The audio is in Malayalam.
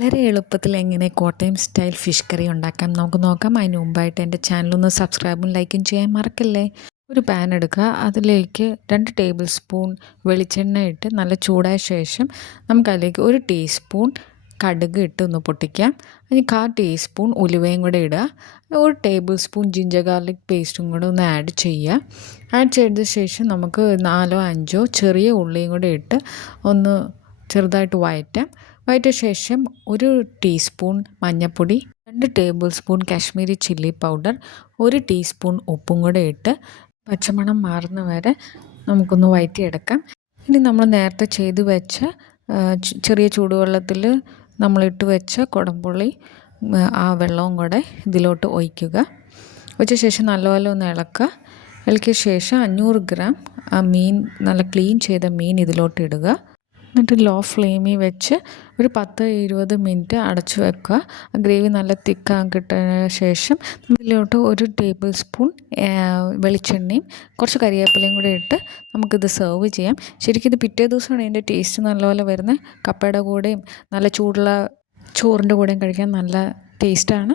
വളരെ എളുപ്പത്തിൽ എങ്ങനെ കോട്ടയം സ്റ്റൈൽ ഫിഷ് കറി ഉണ്ടാക്കാം നമുക്ക് നോക്കാം. അതിന് മുമ്പായിട്ട് എൻ്റെ ചാനലൊന്ന് സബ്സ്ക്രൈബും ലൈക്കും ചെയ്യാൻ മറക്കല്ലേ. ഒരു പാൻ എടുക്കുക, അതിലേക്ക് 2 ടേബിൾ സ്പൂൺ വെളിച്ചെണ്ണ ഇട്ട് നല്ല ചൂടായ ശേഷം നമുക്കതിലേക്ക് 1 ടീസ്പൂൺ കടുക് ഇട്ട് ഒന്ന് പൊട്ടിക്കാം. അതിന് 1/4 ടീസ്പൂൺ ഉലുവയും കൂടെ ഇടുക. 1 ടേബിൾ സ്പൂൺ ജിഞ്ചർ ഗാർലിക് പേസ്റ്റും കൂടെ ഒന്ന് ആഡ് ചെയ്യുക. ആഡ് ചെയ്ത ശേഷം നമുക്ക് 4-5 ചെറിയ ഉള്ളിയും കൂടെ ഇട്ട് ഒന്ന് ചെറുതായിട്ട് വഴറ്റാം. വഴറ്റിയ ശേഷം 1 ടീസ്പൂൺ മഞ്ഞൾപ്പൊടി, 2 table spoon Kashmiri chilli powder, 1 teaspoon ഉപ്പും കൂടെ ഇട്ട് പച്ചമണം മാറുന്ന വരെ നമുക്കൊന്ന് വഴറ്റിയെടുക്കാം. ഇനി നമ്മൾ നേരത്തെ ചെയ്ത് വെച്ച ചെറിയ ചൂടുവെള്ളത്തിൽ നമ്മളിട്ട് വെച്ച കുടംപുളി ആ വെള്ളവും കൂടെ ഇതിലോട്ട് ഒഴിക്കുക. ഒഴിച്ച ശേഷം നല്ലപോലെ ഒന്ന് ഇളക്കിയ ശേഷം 500 ഗ്രാം മീൻ, നല്ല ക്ലീൻ ചെയ്ത മീൻ ഇതിലോട്ട് ഇടുക. എന്നിട്ട് ലോ ഫ്ലെയിമിൽ വെച്ച് ഒരു 10-20 മിനിറ്റ് അടച്ചു വെക്കുക. ഗ്രേവി നല്ല തിക്കാക്കിട്ട ശേഷം ഇതിലോട്ട് 1 ടേബിൾ സ്പൂൺ വെളിച്ചെണ്ണയും കുറച്ച് കരിവേപ്പിലയും കൂടെ ഇട്ട് നമുക്കിത് സെർവ് ചെയ്യാം. ശരിക്കും ഇത് പിറ്റേ ദിവസമാണ് ഇതിൻ്റെ ടേസ്റ്റ് നല്ലപോലെ വരുന്നത്. കപ്പയുടെ കൂടെയും നല്ല ചൂടുള്ള ചോറിൻ്റെ കൂടെയും കഴിക്കാൻ നല്ല ടേസ്റ്റാണ്.